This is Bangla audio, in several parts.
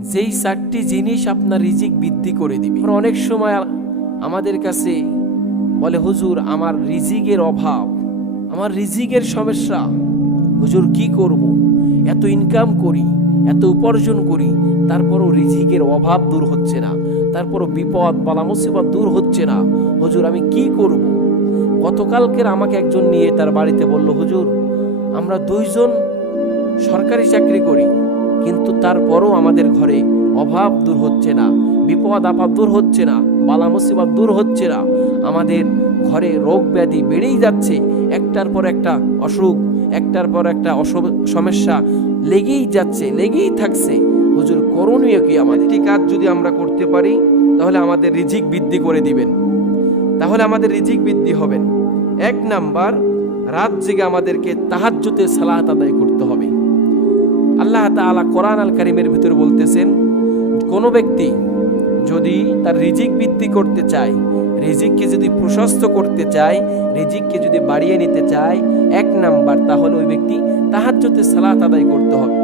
যেই চারটি জিনিস আপনার রিজিক বৃদ্ধি করে দিবে। অনেক সময় আমাদের কাছে বলে, হুজুর, আমার রিজিকের অভাব, আমার রিজিকের সমস্যা। হুজুর, কি করব? এত ইনকাম করি, এত উপার্জন করি, তারপরও রিজিকের অভাব দূর হচ্ছে না। তারপরও বিপদ, বালা, মুসিবত দূর হচ্ছে না। হুজুর, আমি কি করব? গতকালকের আমাকে একজন নিয়ে তার বাড়িতে বলল, হুজুর, আমরা দুইজন সরকারি চাকরি করি। কিন্তু তারপরও আমাদের ঘরে অভাব দূর হচ্ছে না, বিপদ আপদ দূর হচ্ছে না, বালা মুসিবত দূর হচ্ছে না। আমাদের ঘরে রোগ ব্যাধি বেড়েই যাচ্ছে, একটার পর একটা অসুখ, একটার পর একটা সমস্যা লেগেই যাচ্ছে, লেগেই থাকছে। হুজুর, করণীয় কি আমাদের? একটি কাজ যদি আমরা করতে পারি, তাহলে আমাদের রিজিক বৃদ্ধি করে দিবেন। তাহলে আমাদের রিজিক বৃদ্ধি হবেন এক নাম্বার, রাত জেগে আমাদেরকে তাহাজ্জুতে সালাত আদায় করতে হবে। আল্লাহ তাআলা কোরআন আল কারিমের ভিতরে বলতেছেন, কোনো ব্যক্তি যদি তার রিজিক বৃদ্ধি করতে চায়, রিজিককে যদি প্রশস্ত করতে চায়, রিজিককে যদি বাড়িয়ে নিতে চায়, এক নাম্বার তাহলে ওই ব্যক্তি তাহাজ্জুতে সালাত আদায় করতে হবে।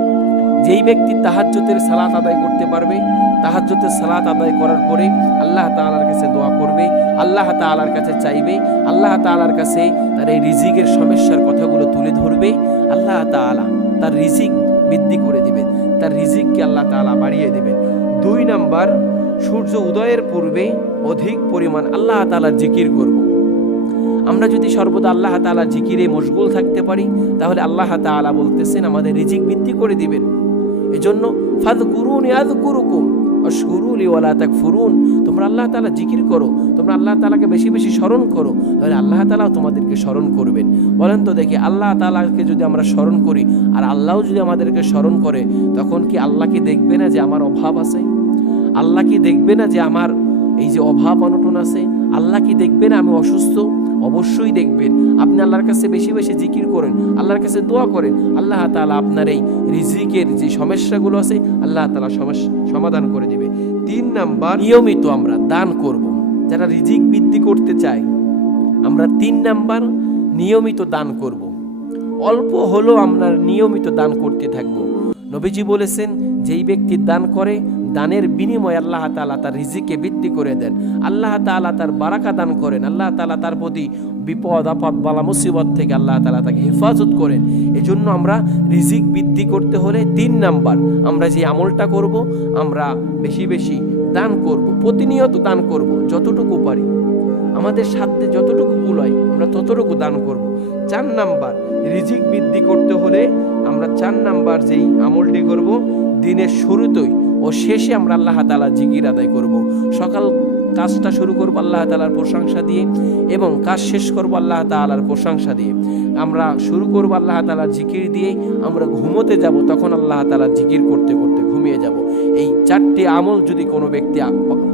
যেই ব্যক্তি তাহাজ্জুতের সালাত আদায় করতে পারবে তাহাজ্জুতের সালাত আদায় করার পরে আল্লাহ তাআলার কাছে দোয়া করবে, আল্লাহ তাআলার কাছে চাইবে, আল্লাহ তাআলার কাছে তার এই রিজিকের সমস্যার কথাগুলো তুলে ধরবে, আল্লাহ তাআলা তার রিজিক বৃদ্ধি করে দিবে তার রিজিককে আল্লাহ তালা বাড়িয়ে দেবে দুই নাম্বার, সূর্য উদয়ের পূর্বে অধিক পরিমাণ আল্লাহ তালা জিকির করব। আমরা যদি সর্বদা আল্লাহ তালা জিকিরে মশগুল থাকতে পারি, তাহলে আল্লাহ তালা বলতেছেন, আমাদের রিজিক বৃদ্ধি করে দিবেন। এজন্য ফাদ কুরুন ইয়াদ কুরুকুম অশকুরুলি ওয়ালা তাক ফুরুন তোমরা আল্লাহ তাআলা জিকির করো, তোমরা আল্লাহ তালাকে বেশি বেশি স্মরণ করো, তাহলে আল্লাহ তালাও তোমাদেরকে স্মরণ করবেন। বলেন তো দেখি, আল্লাহ তালাকে যদি আমরা স্মরণ করি আর আল্লাহও যদি আমাদেরকে স্মরণ করে, তখন কি আল্লাহ কি দেখবে না যে আমার অভাব আছে? আল্লাহ কি দেখবে না যে আমার এই যে অভাব অনটন আছে? আল্লাহ কি দেখবে না আমি অসুস্থ? অবশ্যই দেখবেন। আপনি আল্লাহর কাছে বেশি বেশি জিকির করেন, আল্লাহর কাছে দোয়া করেন, আল্লাহ তাআলা আপনার এই রিজিকের যে সমস্যাগুলো আছে, আল্লাহ তালা সমস্যা সমাধান করে দিবে। তিন নাম্বার, নিয়মিত আমরা দান করব। যারা রিজিক বৃদ্ধি করতে চায়, আমরা তিন নাম্বার, নিয়মিত দান করব। অল্প হলেও আমরা নিয়মিত দান করতে থাকব। নবীজি বলেছেন, যেই ব্যক্তি দান করে দানের বিনিময়ে আল্লাহ তাআলা তার রিজিকে বৃদ্ধি করে দেন। আল্লাহ তাআলা তার বারাকা দান করেন। আল্লাহ তাআলা তার প্রতি বিপদ, আপদ, বালা, মুসিবত থেকে আল্লাহ তাআলা তাকে হেফাজত করেন। এজন্য আমরা রিজিক বৃদ্ধি করতে হলে তিন নাম্বার, আমরা যে আমলটা করব, আমরা বেশি বেশি দান করব, প্রতিনিয়ত দান করব, যতটুকু পারি। আমাদের সাধ্যে যতটুকু ভুল কুলায় আমরা ততটুকু দান করব। চার নাম্বার, রিজিক বৃদ্ধি করতে হলে আমরা চার নাম্বার যেই আমলটি করব, দিনের শুরুতেই ও শেষে আমরা আল্লাহ তালা জিগির আদায় করব। সকাল কাজটা শুরু করব আল্লাহ তালার প্রশংসা দিয়ে এবং কাজ শেষ করব আল্লাহ তালার প্রশংসা দিয়ে। আমরা শুরু করব আল্লাহ তালা জিকির দিয়ে, আমরা ঘুমোতে যাব, তখন আল্লাহ তালা জিকির করতে করতে। ঘুমিয়ে যাব। এই চারটি আমল যদি কোনো ব্যক্তি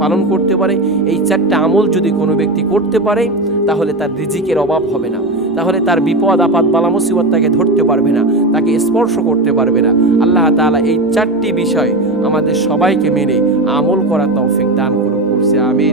পালন করতে পারে, এই চারটি আমল যদি কোনো ব্যক্তি করতে পারে, তাহলে তার রিজিকের অভাব হবে না। তাহলে তার বিপদ আপাত বালা মুসিবত তাকে ধরতে পারবে না, তাকে স্পর্শ করতে পারবে না। আল্লাহ তালা এই চারটি বিষয় আমাদের সবাইকে মেনে আমল করার তৌফিক দান করুক, করছে, আমিন।